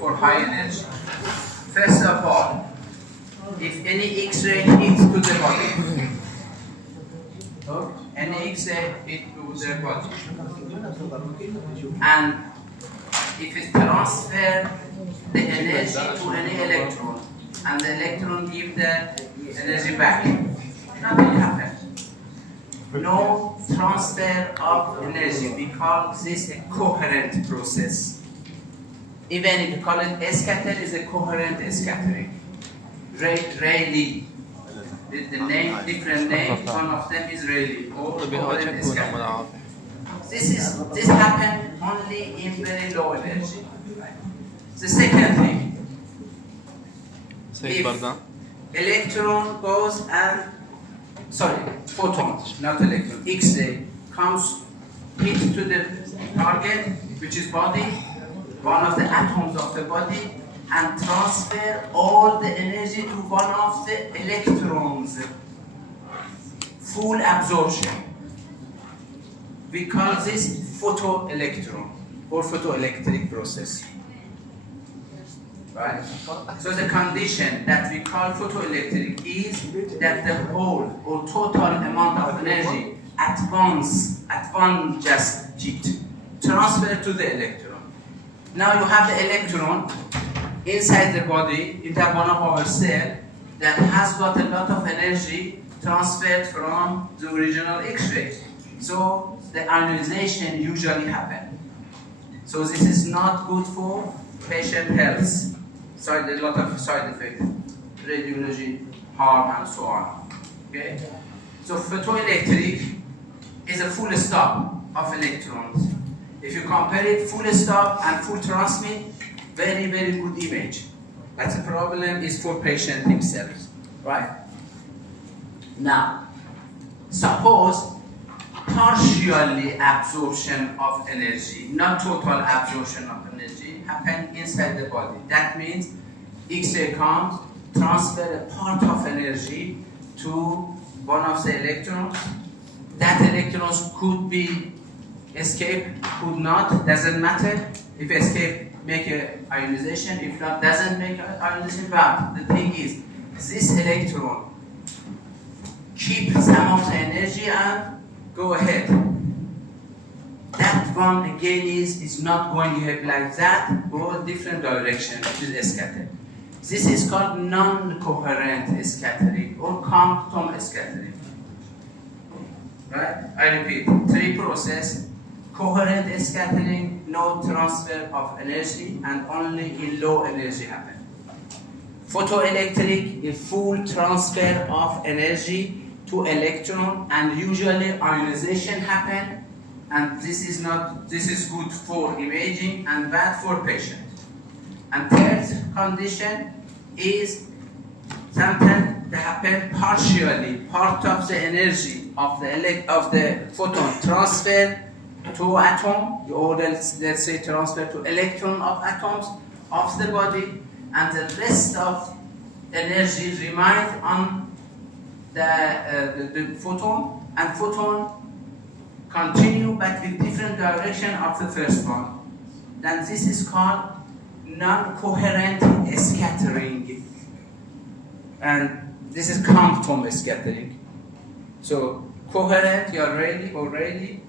for high energy. First of all, if any X-ray hits to the body, any X-ray hit to the body, and if it transfers the energy to any electron, and the electron gives the energy back, nothing happens. No transfer of energy. We call this a coherent process. Even if you call it scatter, is a coherent scattering. Rayleigh. The name, different name. One of them is Rayleigh or coherent scattering. This happens only in very low energy. The second thing, if electron goes and photon, not electron, X-ray comes, hit to the target, which is body, one of the atoms of the body, and transfer all the energy to one of the electrons. Full absorption. We call this photoelectron or photoelectric process. Right? So the condition that we call photoelectric is that the whole or total amount of energy at one just hit, transfer to the electron. Now you have the electron inside the body, in that one of our cells that has got a lot of energy transferred from the original X-ray. So the ionization usually happens. So this is not good for patient health. A lot of side effects, radiology, harm, and so on. Okay? So photoelectric is a full stop of electrons. If you compare it full stop and full transmit, very, very good image. But the problem is for patient themselves, right? Now, suppose partially absorption of energy, not total absorption of energy, happen inside the body. That means X-ray comes, transfer a part of energy to one of the electrons. That electrons could be escape, could not, doesn't matter. If escape, make a ionization. If not, doesn't make a ionization. But the thing is, this electron keep some of the energy and go ahead. That one again is not going ahead like that, go a different direction, which is scatter. This is called non-coherent scattering or quantum scattering. Right? I repeat, three processes. Coherent scattering, no transfer of energy, and only in low energy happen. Photoelectric, a full transfer of energy to electron, and usually ionization happen, and this is good for imaging and bad for patient. And third condition is sometimes that happen partially, part of the energy of the photon transfer to atom, or let's say transfer to electron of atoms of the body, and the rest of energy remains on the photon, and photon continue but with different direction of the first one. Then this is called non-coherent scattering, and this is quantum scattering. So coherent, you are already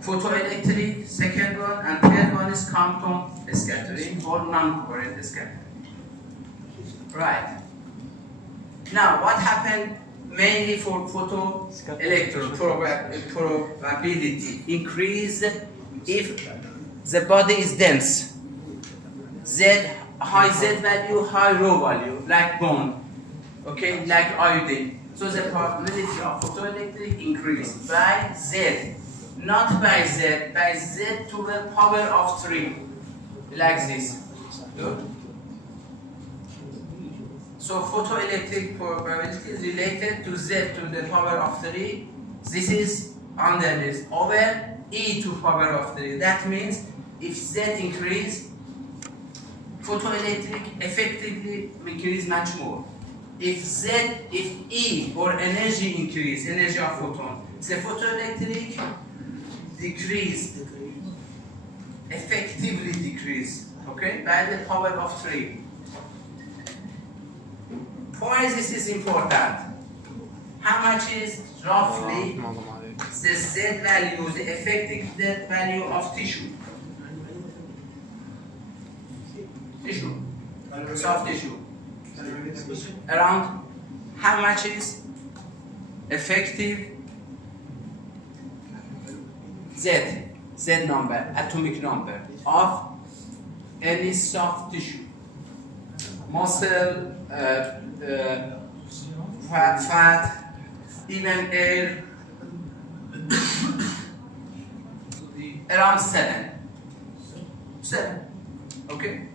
photoelectric, second one, and third one is quantum scattering or non-coherent scattering. Right. Now, what happened mainly for photoelectron probability increase if the body is dense. High Z value, high rho value, like bone, okay, like iodine. So the probability of photoelectric increase by Z, not by Z, by Z to the power of 3, like this. Good. So photoelectric probability is related to Z to the power of 3. This is under this over E to power of 3. That means if Z increase, photoelectric effectively increase much more. If E or energy increase, energy of photon, the photoelectric decrease, effectively decrease. Okay, by the power of 3. Why this is important? How much is roughly the Z value, the effective Z value of tissue? Soft tissue. Around how much is effective Z number, atomic number of any soft tissue? Muscle, fat, even air, around 7. 7. Okay?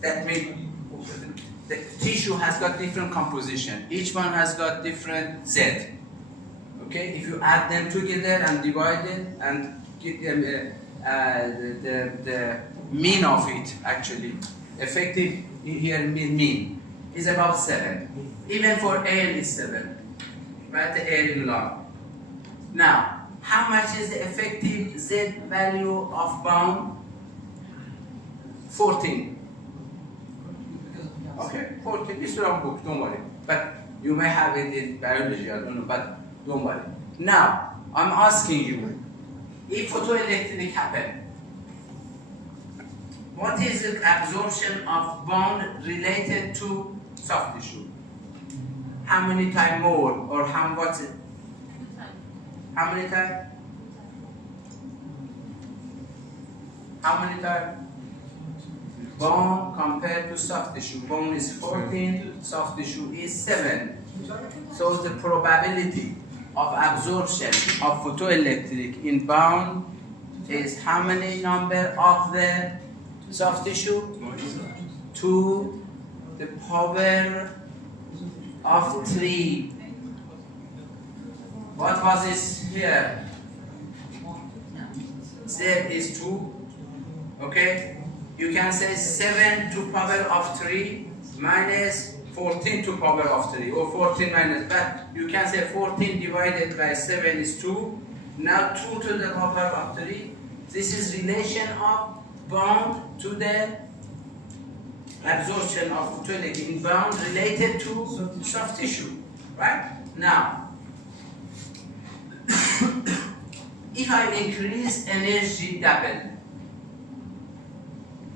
That means the tissue has got different composition. Each one has got different Z. Okay? If you add them together and divide it and get them the mean of it, actually, effective here mean is about 7. Even for air is 7. Right? The air in lung. Now, how much is the effective Z value of bone? 14. Okay, 14. It's wrong book, don't worry. But you may have it in biology, I don't know, but don't worry. Now, I'm asking you, if photoelectric happen, what is the absorption of bone related to soft tissue? How many times more, or what's it? How many times? How many times? Bone compared to soft tissue. Bone is 14, soft tissue is 7. So the probability of absorption of photoelectric in bone is how many number of the soft tissue? 2 the power of 3. What was this here? Z is 2. Okay? You can say 7 to power of 3 minus 14 to power of 3, or 14 minus, but you can say 14 divided by 7 is 2. Now 2 to the power of 3. This is relation of bone to the absorption of photoelectric in bone related to soft tissue. Right? Now, if I increase energy double,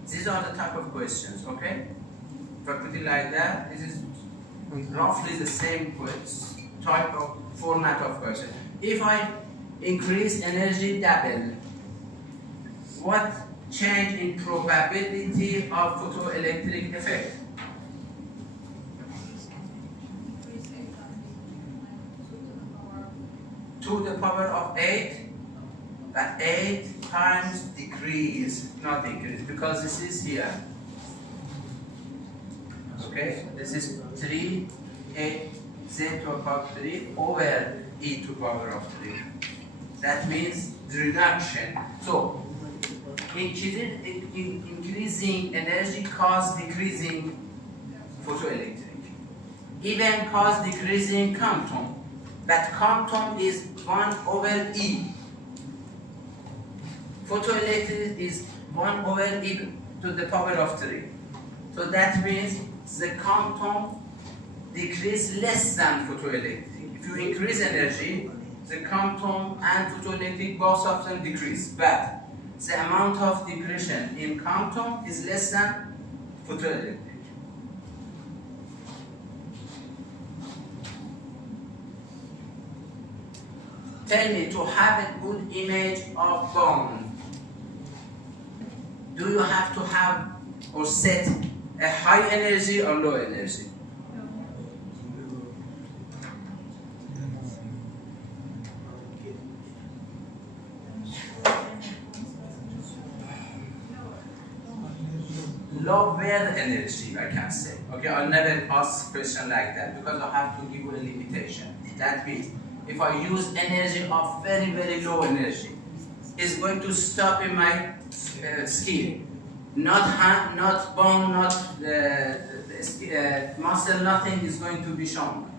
these are the type of questions, okay? If I put it like that, this is roughly the same type of format of question. If I increase energy double, what change in probability of photoelectric effect? To the power of 8, but 8 times decrease, not increase, because this is here. Okay, this is 3, 8, Z to the power of 3 over E to the power of 3. That means reduction. So, increasing energy cause decreasing photoelectric. Even cause decreasing Compton. But Compton is 1 over E. Photoelectric is 1 over E to the power of 3. So that means the Compton decrease less than photoelectric. If you increase energy, the Compton and photoelectric both of them decrease. But the amount of degradation in Compton is less than photoelectric. Tell me, to have a good image of bone, do you have to have or set a high energy or low energy? Lower energy, I can say. Okay, I'll never ask a question like that because I have to give you a limitation. That means if I use energy of very, very low energy, it's going to stop in my skin. Not hand, not bone, not muscle, nothing is going to be shown.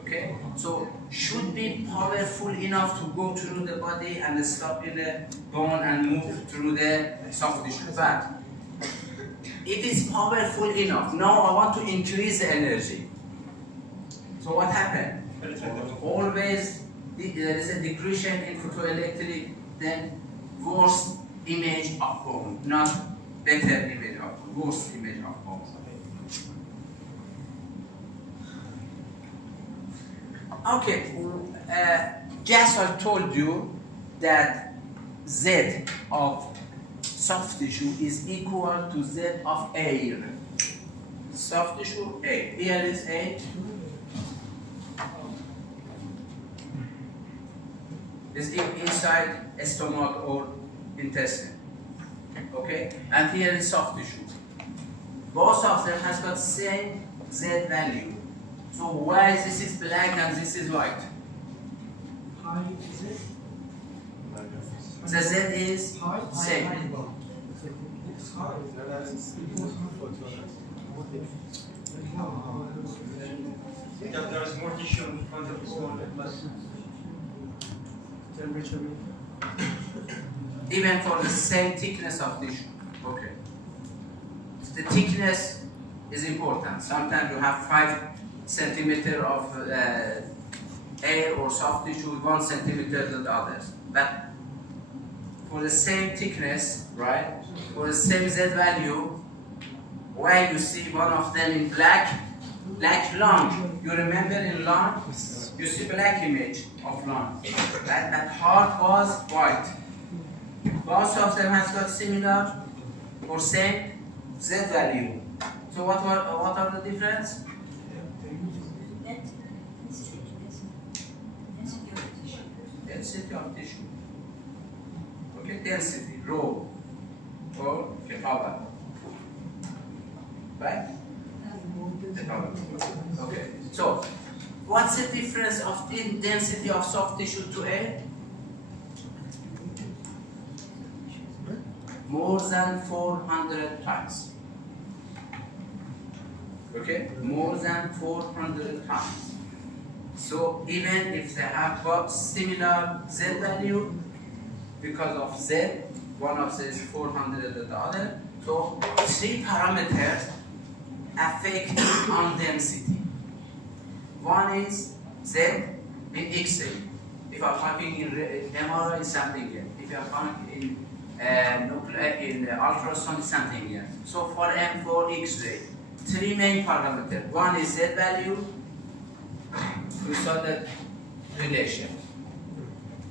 Okay? So, should be powerful enough to go through the body and stop in the bone and move through the soft tissue. But it is powerful enough. Now I want to increase the energy. So what happened? Always there is a degradation in photoelectric, then worse image of bone, not better image of bone, worse image of bone. Okay, just I told you that Z of soft tissue is equal to Z of air. Soft tissue, A. Here is A. Is inside stomach or intestine. Okay? And here is soft tissue. Both of them has got same Z value. So why this is black and this is white? The Z is same. There is more tissue in front of the bone, less temperature. Even for the same thickness of tissue. Okay. The thickness is important. Sometimes you have 5 centimeters of air or soft tissue, 1 centimeter than the others. But for the same thickness, right? For the same Z value, why you see one of them in black, like lung. You remember in lung, you see black image of lung. That heart was white. Both of them has got similar or same Z value. So what are the difference? Density of tissue. Okay, density, rho, or power. Right? Okay. So, what's the difference of the density of soft tissue to air? More than 400 times. Okay? More than 400 times. So, even if they have got similar Z value, because of Z, one of Z is 400 than the other, so 3 parameters affect on density. One is Z in X-ray. If I'm talking in MRI, is something else. If I'm talking in ultrasound, is something else. So for M4 X-ray, 3 main parameters. One is Z value. We saw that relation.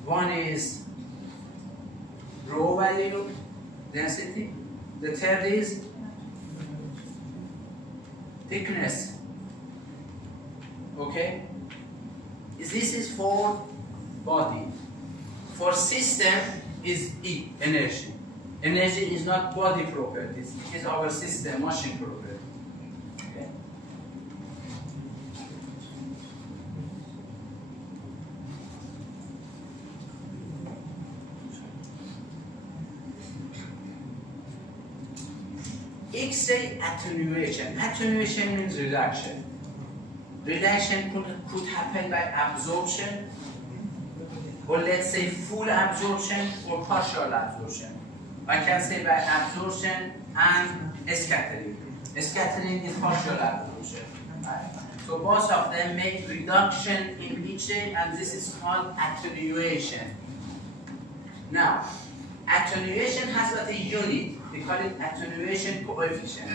One is rho value, density. The third is thickness. Okay? This is for body. For system is E, energy. Energy is not body properties, it is our system, machine property. Okay? X-ray attenuation. Attenuation means reduction. Reduction could happen by absorption, or let's say full absorption or partial absorption. I can say by absorption and scattering. Scattering is partial absorption. Right? So both of them make reduction in X-ray, and this is called attenuation. Now, attenuation has got a unit. We call it attenuation coefficient,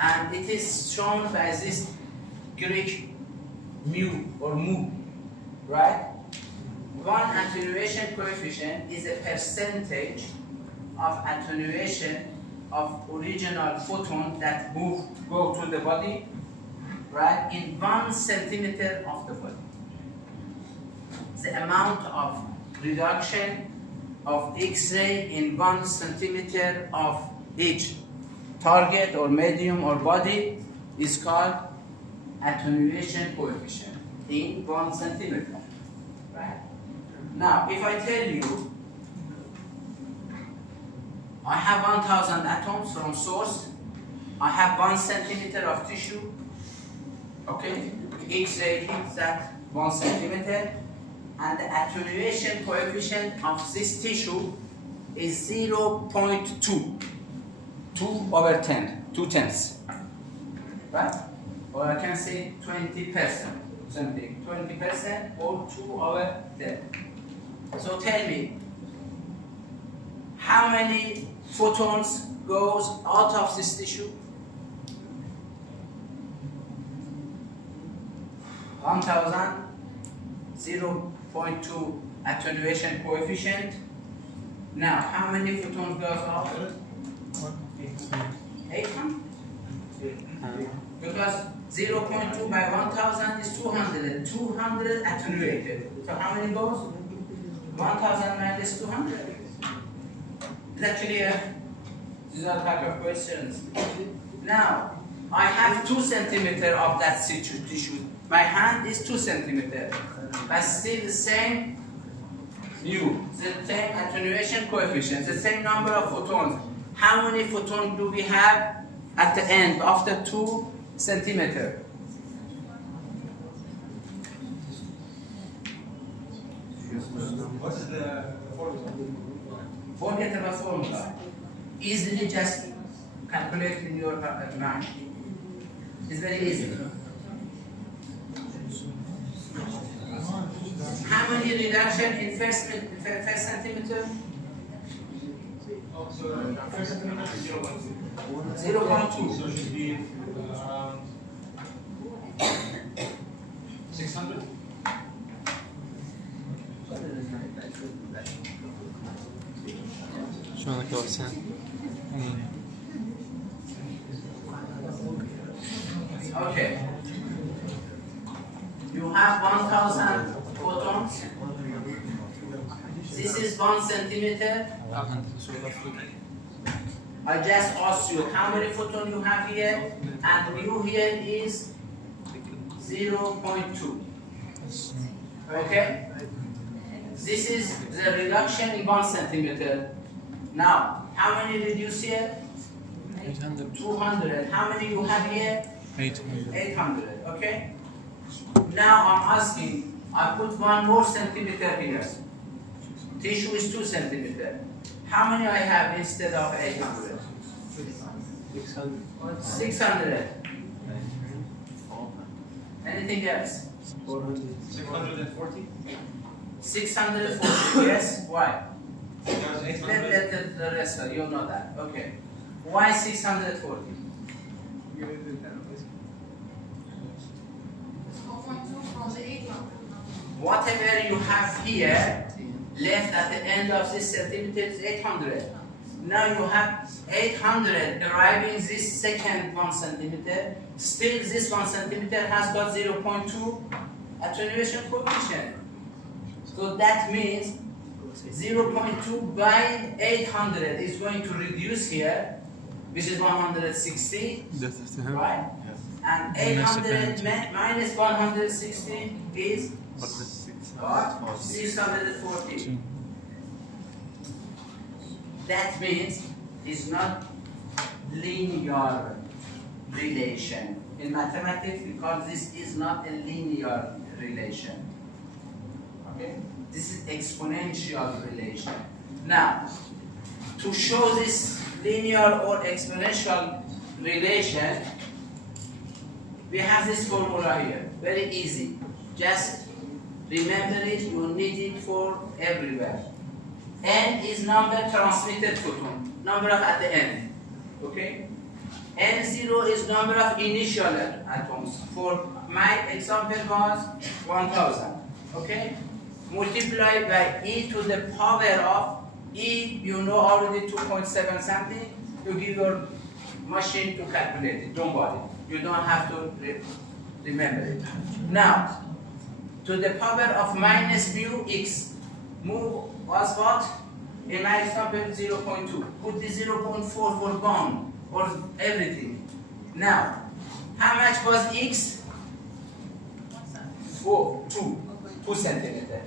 and it is shown by this Greek mu or mu, right? One attenuation coefficient is a percentage of attenuation of original photon that go to the body, right, in 1 centimeter of the body. The amount of reduction of X-ray in 1 centimeter of each target or medium or body is called attenuation coefficient in 1 centimeter. Right? Now, if I tell you I have 1,000 atoms from source, I have 1 centimeter of tissue, okay, X-ray hits that 1 centimeter, and the attenuation coefficient of this tissue is 0.2. 2/10, 2/10, right? Or I can say 20%, something, 20% or 2/10. So tell me, how many photons goes out of this tissue? 1,000, 0.2 attenuation coefficient. Now, how many photons goes out? 800? Because 0.2 by 1,000 is 200. 200 attenuated. So how many goes? 1,000 minus 200. It's actually these are type of questions. Now, I have 2 centimeters of that tissue. My hand is 2 centimeters. But still the same mu, the same attenuation coefficient, the same number of photons. How many photons do we have at the end after 2 centimeters? What is the formula? Forget about formula. Easily just calculate in your mind. It's very easy. How many reduction in first centimeter? So first centimeter is 0.2. 0.2. So it should be around 600. شو انا كوسان Okay. You have 1,000 photons. This is 1 centimeter. I just asked you how many photons you have here, and mu here is 0.2. Okay? This is the reduction in 1 centimeter. Now, how many reduce here? 800 200. How many you have here? 800 800. Okay? Now I'm asking, I put 1 more centimeter here. Tissue is 2 centimeter. How many I have instead of 800? 600. Anything else? 640. 640. Yes. Why? Because 800. Let the rest. You know that. Okay. Why 640? Whatever you have here left at the end of this centimeter is 800. Now you have 800 arriving this second 1 centimeter. Still this 1 centimeter has got 0.2 attenuation coefficient. So that means 0.2 by 800 is going to reduce here, which is 160, right? And 800 minus 160 is what? 640. That means it's not linear relation. In mathematics, we call this is not a linear relation. Okay? This is exponential relation. Now, to show this linear or exponential relation, we have this formula here. Very easy. Just remember it, you need it for everywhere. N is number transmitted photon, number of at the end. Okay? N0 is number of initial atoms. For my example was 1000. Okay? Multiplied by e to the power of e, you know already 2.7 something, you give your machine to calculate it. Don't worry. You don't have to remember it. Now, to the power of minus mu x. Mu was what? In my example, 0.2. Put the 0.4 for bond or everything. Now, how much was x? 2 centimeters.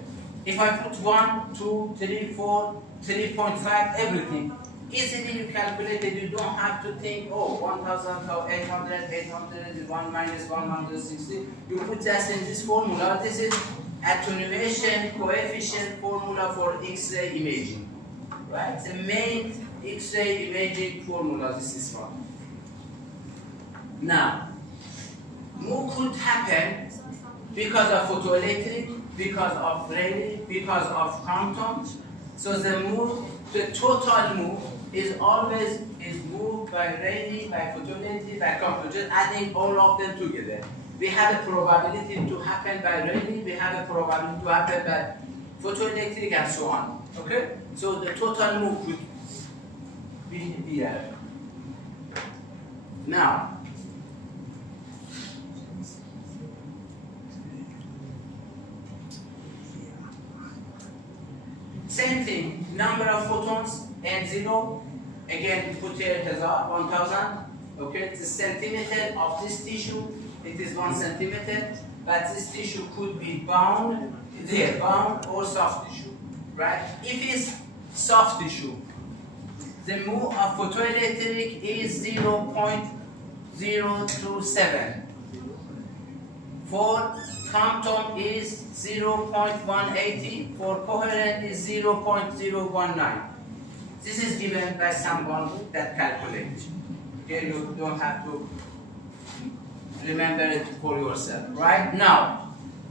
If I put 1, 2, 3, 4, 3.5, everything, easily you calculate it. You don't have to think, oh, 1,800, 800 is 1 minus 160. You put that in this formula. This is attenuation coefficient formula for X-ray imaging. Right? The main X-ray imaging formula, this is one. Now, move could happen because of photoelectric, because of Rayleigh, because of quantum. So the total move is always moved by Rayleigh, by photoelectric, by quantum, just adding all of them together. We have a probability to happen by Rayleigh, we have a probability to happen by photoelectric, and so on. Okay? So the total move could be here. Now, same thing, number of photons, N0, again put here 1000, okay, the centimeter of this tissue, it is 1 centimeter, but this tissue could be bound or soft tissue, right? If it's soft tissue, the move of photoelectric is 0.027. For quantum is 0.180, for coherent is 0.019. This is given by someone that calculates. Okay, you don't have to remember it for yourself. Right now,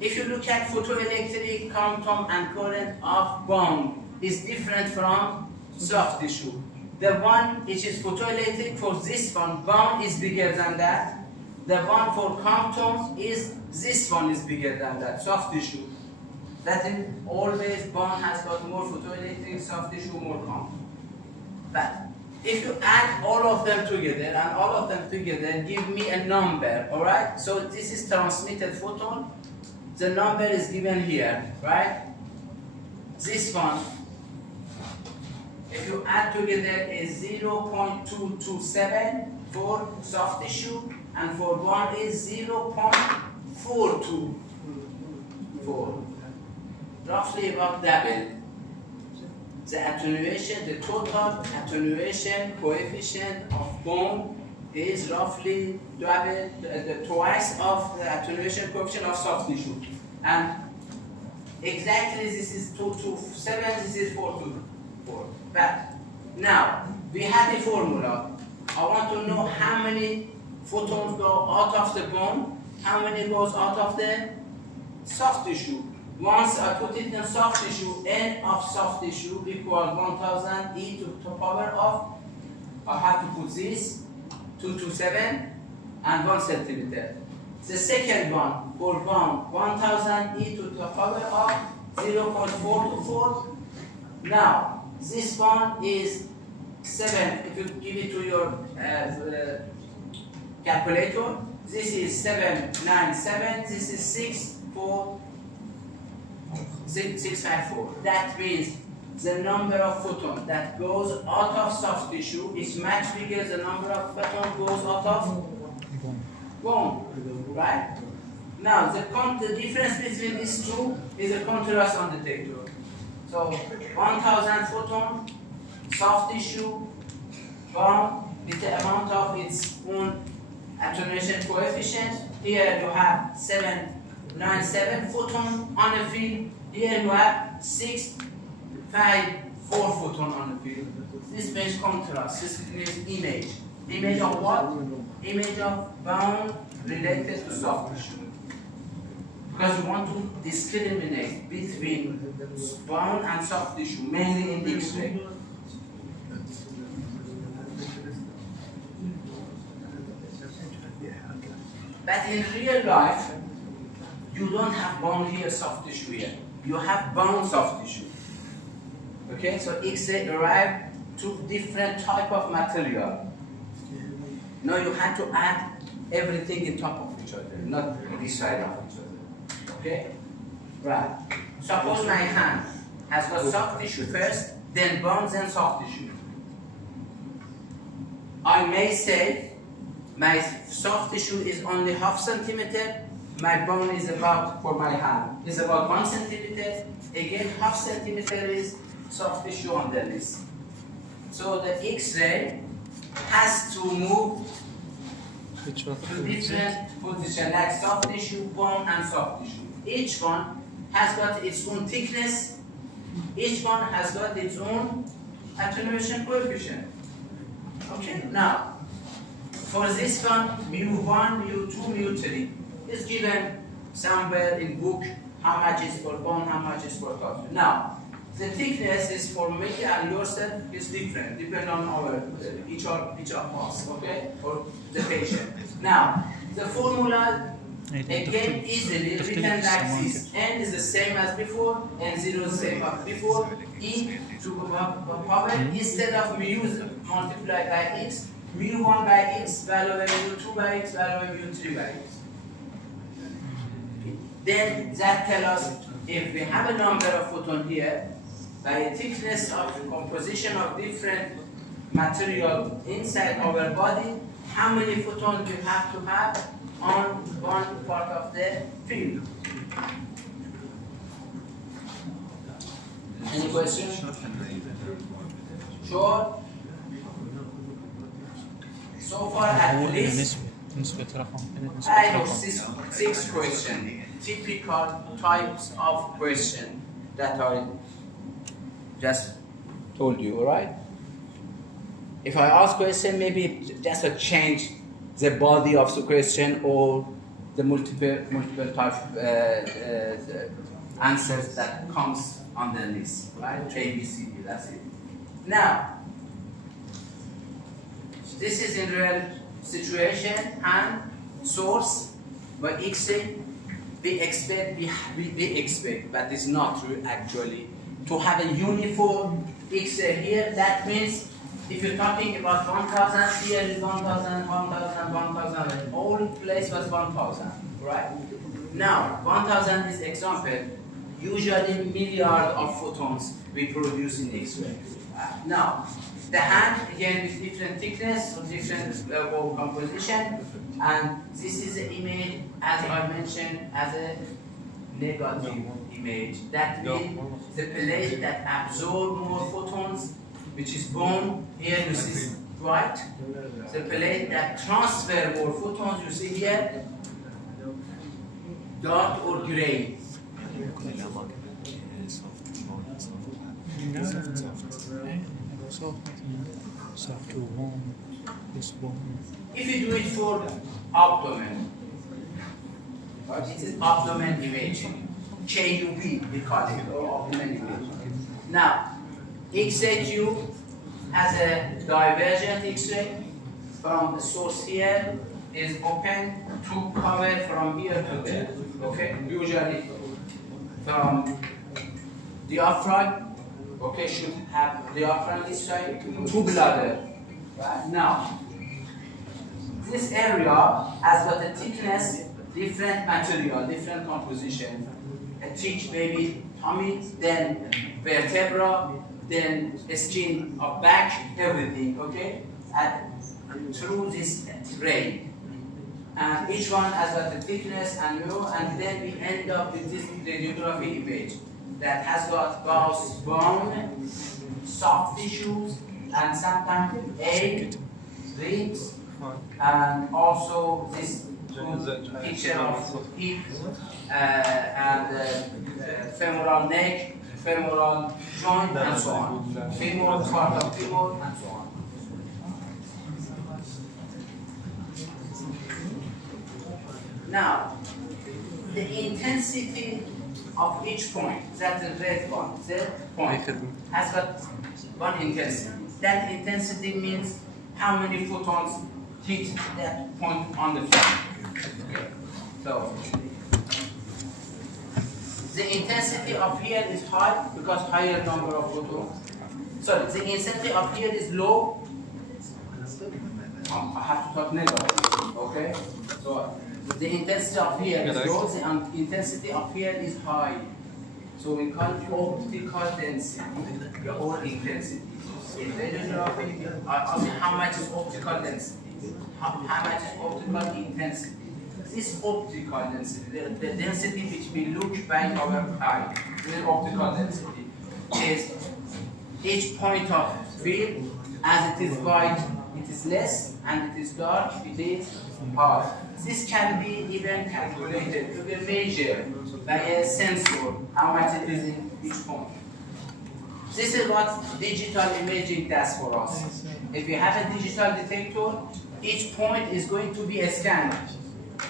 if you look at photoelectric, quantum, and current of bone is different from soft tissue. The one which is photoelectric, for this one, bone is bigger than that. The one for quantum is, this one is bigger than that, soft tissue. That is always, bone has got more photoelectric, soft tissue, more quantum. But if you add all of them together, and all of them together give me a number, alright? So this is transmitted photon. The number is given here, right? This one, if you add together, is 0.227 for soft tissue, and for bone is 0.424. Roughly about double. The attenuation, the total attenuation coefficient of bone is roughly double, twice of the attenuation coefficient of soft tissue. And exactly this is 227, this is 424. But now, we have a formula. I want to know how many photons go out of the bone, how many goes out of the soft tissue. Once I put it in soft tissue, N of soft tissue equals 1000 e to the power of, I have to put this, 227 and 1 centimeter. The second one, for bone, 1000 e to the power of 0.424. Now, this one is 7, if you give it to your calculator, this is 797, this is 654. That means the number of photons that goes out of soft tissue is much bigger than the number of photons goes out of bone, right? Now, the difference between these two is a contrast on the detector. So, 1000 photon, soft tissue, bone, with the amount of its own attenuation coefficient. Here you have 797 photon on the field. Here you have 654 photon on the field. This means contrast. This means image. Image of what? Image of bone related to soft tissue. Because we want to discriminate between bone and soft tissue, mainly in X-ray. But in real life, you don't have bone here, soft tissue here. You have bone, soft tissue. Okay, so X-ray arrived to different type of material. Now you have to add everything in top of each other, not this side of each other. Okay? Right. Suppose my hand has got soft tissue first, then bone, then soft tissue. I may say my soft tissue is only half centimeter, my bone is about, for my hand, is about 1 centimeter. Again, half centimeter is soft tissue underneath. So the X-ray has to move to different positions, like soft tissue, bone, and soft tissue. Each one has got its own thickness, each one has got its own attenuation coefficient. Okay, now, for this one, mu1, mu2, mu3 is given somewhere in book how much is for bone, how much is for top. Now, the thickness is for me and yourself is different, depending on our each of us, okay, or the patient. Now, the formula again easily written like this: n is the same as before, n0 is the same as before. E to power instead of mu multiplied by x, mu1 by x, value of mu2 by x, value of mu3 by x. Then that tells us if we have a number of photons here, by a thickness of composition of different material inside our body, how many photons we have to have on one part of the field. Any questions? Sure? So far at least, I know six questions, typical types of question that I just told you, all right? If I ask question, maybe just to change the body of the question or the multiple type answers that comes on the list, right? A, B, C, D, that's it. Now, this is in real situation and source by X-ray. We expect, but it's not true actually, to have a uniform X-ray here. That means if you're talking about 1,000, here is 1,000, 1,000, 1,000, all place was 1,000, right? Now, 1,000 is example. Usually milliard of photons we produce in X-ray. Now, the hand again with different thickness or different composition, and this is the image, as I mentioned, as a negative image. That means the plate that absorbs more photons, which is bone, here you see white. The plate that transfers more photons, you see here, dark or gray. If you do it for abdomen, right, it is abdomen imaging, KUB we call it, or abdomen imaging. Now, X-ray tube has a divergent X-ray from the source here is open to cover from here to there. Okay, usually from diaphragm, okay, should have diaphragm this side to bladder. Right now, this area has got a thickness, different material, different composition. A thick maybe tummy, then vertebra, then skin of back, everything, okay? And through this ray. And each one has got a thickness and and then we end up with this radiography image that has got both bone, soft tissues, and sometimes egg, ribs, and also this picture of hip and femoral neck, femoral joint, and so on. Femoral part of femur, and so on. Now, the intensity of each point, that's the red one, the point, has got one intensity. That intensity means how many photons hit that point on the film. Okay. So, the intensity of here is high because higher number of photons. Sorry, the intensity of here is low. I have to talk negative, okay? So, the intensity of here is low, the intensity of here is high. So we call it optical density, the whole intensity. In radiography, I ask you how much is optical density? How much is optical intensity? This optical density, the density which we look by our eye, the optical density, is each point of field, as it is bright, it is less, and it is dark, it is high. This can be even calculated, you can measure by a sensor how much it is in each point. This is what digital imaging does for us. If you have a digital detector, each point is going to be a scan.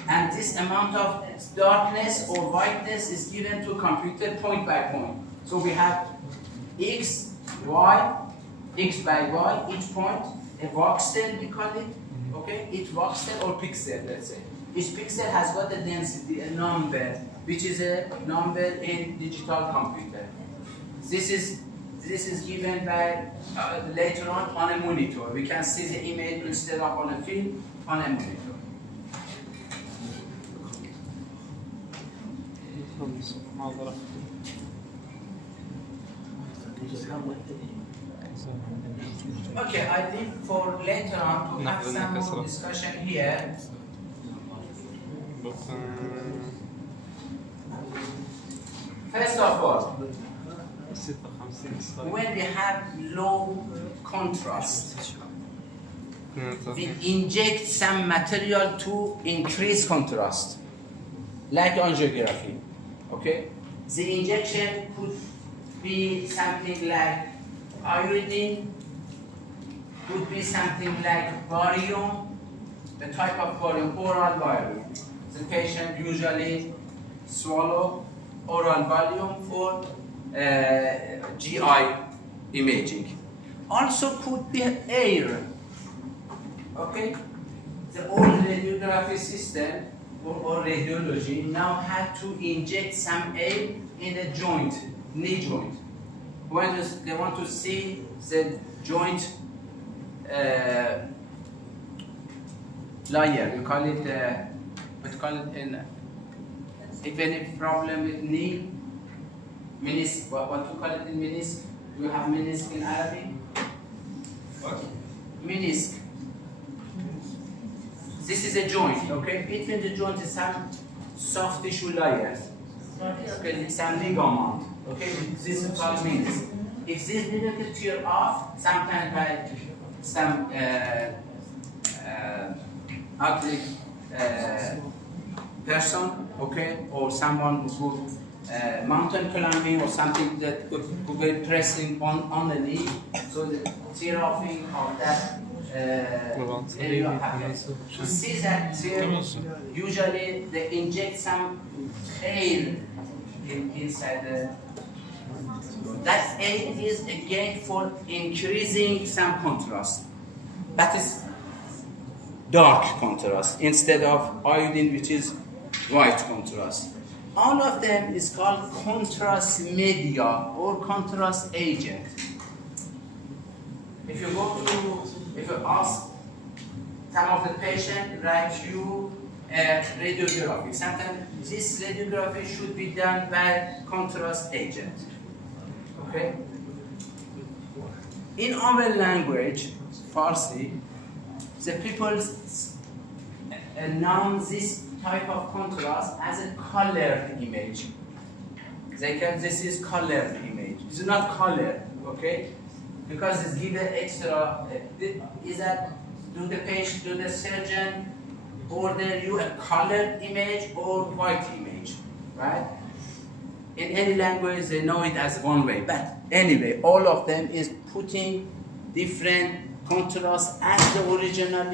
And this amount of darkness or whiteness is given to computer point by point. So we have X, Y, X by Y, each point, a voxel we call it, okay? Each voxel or pixel, let's say. Each pixel has got a density, a number, which is a number in digital computer. This is given by later on a monitor. We can see the image instead of on a film, on a monitor. محاضرة. Okay, I leave for later on to have some more discussion here. First of all, when we have low contrast, we inject some material to increase contrast, like angiography. Okay? The injection could be something like iodine, could be something like barium, the type of barium, oral barium. The patient usually swallow oral barium for GI imaging. Also could be air. Okay? The old radiography system or radiology now had to inject some air in a joint, knee joint. When they want to see the joint layer, we call it, if any problem with knee, menisc, what you call it in menisc? Do you have menisc in Arabic? What? Menisc. This is a joint, okay? Between the joint is some soft tissue layers. Okay, some ligament, okay? This is called menisc. If this didn't tear off, sometimes by some ugly person, okay, or someone who mountain climbing or something that could be pressing on the knee, so the tear offing of that area happens. You see that tear, usually they inject some air inside the. That air is again for increasing some contrast. That is dark contrast instead of iodine, which is white contrast. All of them is called contrast media or contrast agent. If you ask some of the patient, write you radiography. Sometimes this radiography should be done by contrast agent. Okay? In our language, Farsi, the people know this type of contrast as a colored image. This is colored image. It's not colored, okay? Because it's given extra. Is that do the surgeon order you a colored image or white image, right? In any language, they know it as one way. But anyway, all of them is putting different contrast as the original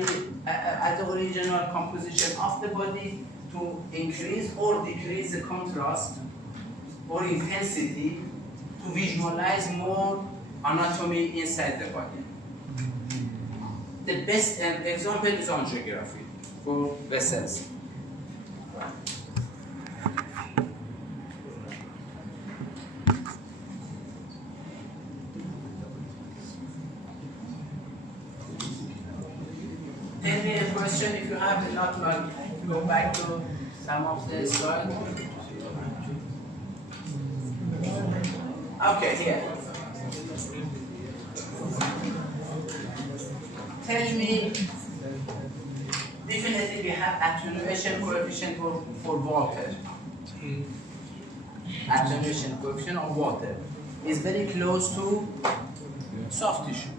composition of the body to increase or decrease the contrast or intensity to visualize more anatomy inside the body. The best example is angiography for vessels. Tell me a question if you have not go back to some of the slides. Okay, here. Tell me, definitely we have attenuation coefficient for water. Attenuation coefficient of water is very close to soft tissue.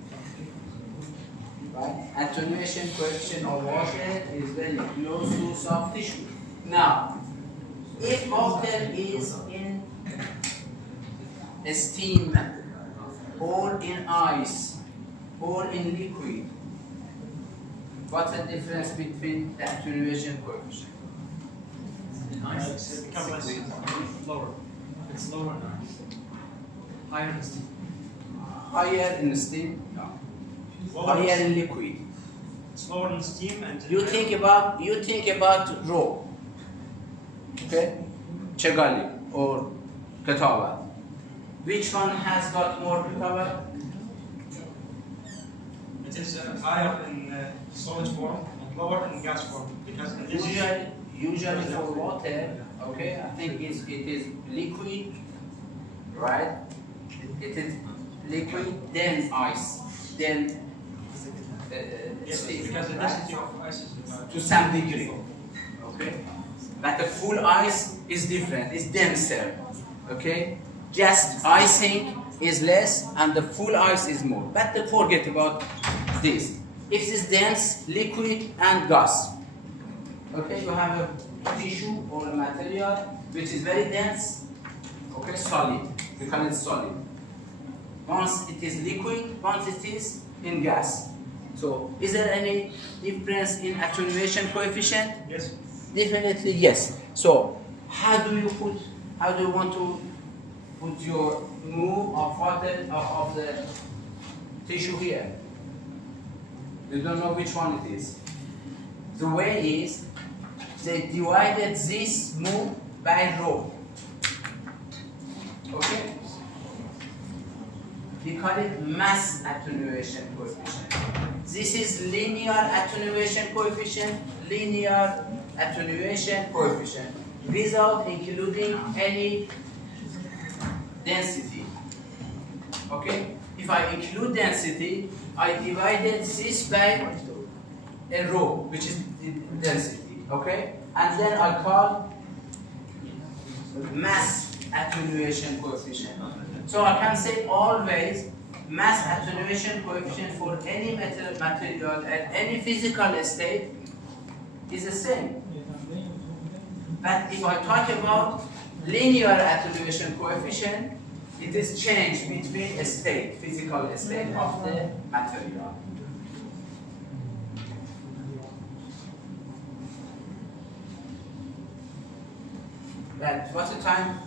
Right? Attenuation coefficient of water is very close to soft tissue. Now, if water is in a steam or in ice, or in liquid, what's the difference between the attenuation coefficient? It's lower. It's lower in ice. Higher in steam. Higher in steam? No. Higher in liquid. It's lower in steam and You think about row. Okay? Chegali or Katawa. Which one has got more Katawa? it is higher in solid form and lower in gas form because in this Usually for water, okay, I think it is liquid, right? It is liquid, then ice, then yes, steam, because the right? density of ice is To some degree, okay? But the full ice is different, it's denser, okay? Just icing is less and the full ice is more. But forget about this. It is dense, liquid and gas. Okay, you have a tissue or a material which is very dense, okay, solid. You call it solid. Once it is liquid, once it is in gas. So, is there any difference in attenuation coefficient? yes. Definitely yes. So, how do you want to put your move of water of the tissue here? You don't know which one it is. The way is they divided this move by rho. Okay? We call it mass attenuation coefficient. This is linear attenuation coefficient, linear attenuation coefficient, without including any density. Okay? If I include density, I divided this by a rho, which is the density. Okay? And then I call mass attenuation coefficient. So I can say always mass attenuation coefficient for any material at any physical state is the same. But if I talk about linear attenuation coefficient, it is changed between a state, physical state of the material. But what's the time?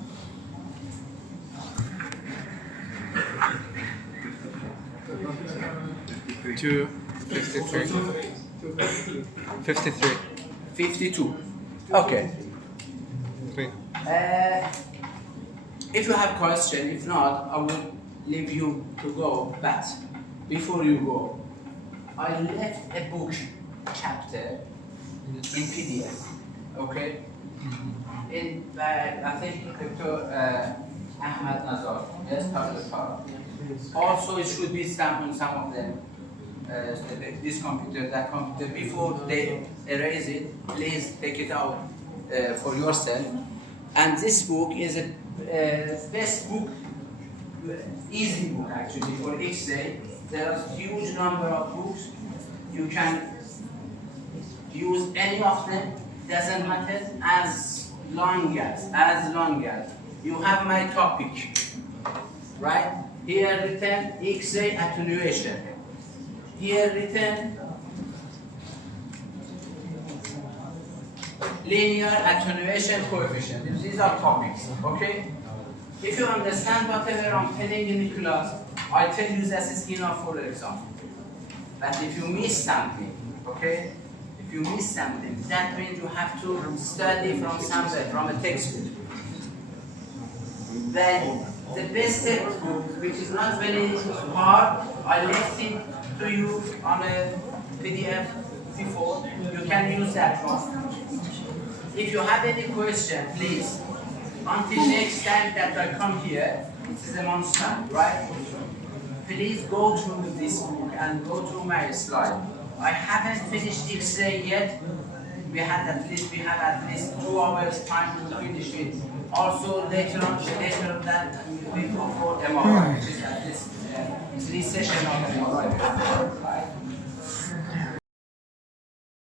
Two 53. 53. 52. Okay. Wait. If you have question, if not, I will leave you to go. But before you go, I left a book chapter in PDF. Okay. In I think Dr. Ahmad Nazar. Yes, also, it should be stamped on some of them. This computer, that computer. Before they erase it, please take it out for yourself. And this book is a best book, easy book actually for X-ray. There are huge number of books. You can use any of them. Doesn't matter as long as you have my topic, right? Here written X-ray attenuation. Here written linear attenuation coefficient. These are topics, okay? If you understand whatever I'm telling in the class, I tell you this is enough for example. But if you miss something, okay? If you miss something, that means you have to study from somewhere, from a textbook. Then the best textbook, which is not very hard, I left it to you on a PDF before. You can use that one. If you have any question, please, until next time that I come here, it is a month time, right? Please go through this book and go through my slide. I haven't finished X-ray yet. We have at least 2 hours time to finish it. Also later on that we go for MRI, which is at least 3 sessions of MRI. Right?